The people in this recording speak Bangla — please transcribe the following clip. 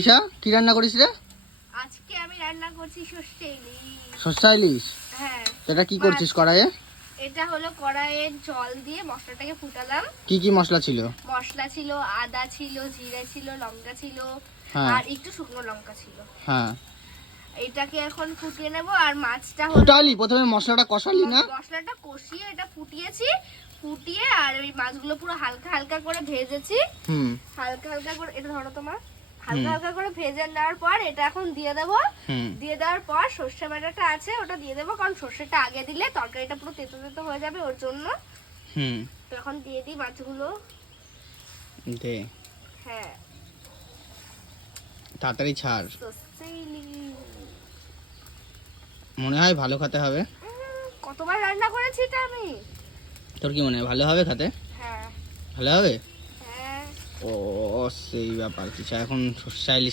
ঈশা কি রান্না করিস রে? আজকে আমি রান্না করছি সর্ষে ইলিশ। সর্ষে ইলিশ? হ্যাঁ। এটা কি করছিস কড়াইয়ে? এটা হলো কড়াইয়ে জল দিয়ে মশলাটাকে ফুটালাম। কি কি মশলা ছিল? মশলা ছিল, আদা ছিল, জিরা ছিল, লঙ্কা ছিল, হ্যাঁ। আর একটু শুকনো লঙ্কা ছিল। হ্যাঁ। এটাকে এখন ফুটিয়ে নেব। আর মাছটা হলো ফুটালি? প্রথমে মশলাটা কষালি না? মশলাটা কষিয়ে এটা ফুটিয়েছি। ফুটিয়ে আর ওই মাছগুলো পুরো হালকা হালকা করে ভেজেছি। হালকা হালকা করে এটা ধরো তোমার হালকা হালকা করে ভেজে নেওয়ার পর এটা এখন দিয়ে দেবো। দিয়ে দেওয়ার পর সর্ষে বাটাটা আছে ওটা দিয়ে দেবো, কারণ সর্ষেটা আগে দিলে তরকারিটা পুরো তেতো তেতো হয়ে যাবে ওর জন্য। তো এখন দিয়ে দিই মাছগুলো। দে, হ্যাঁ, তাড়াতাড়ি ছাড়। সর্ষে ইলিশ। মনে হয় ভালো খেতে হবে। কতবার রান্না করেছি এটা আমি। তোর কি মনে হয় ভালো হবে খেতে? হ্যাঁ। ভালো হবে? হ্যাঁ। ও সেই ব্যাপার কিছু। এখন সর্ষে ইলিশ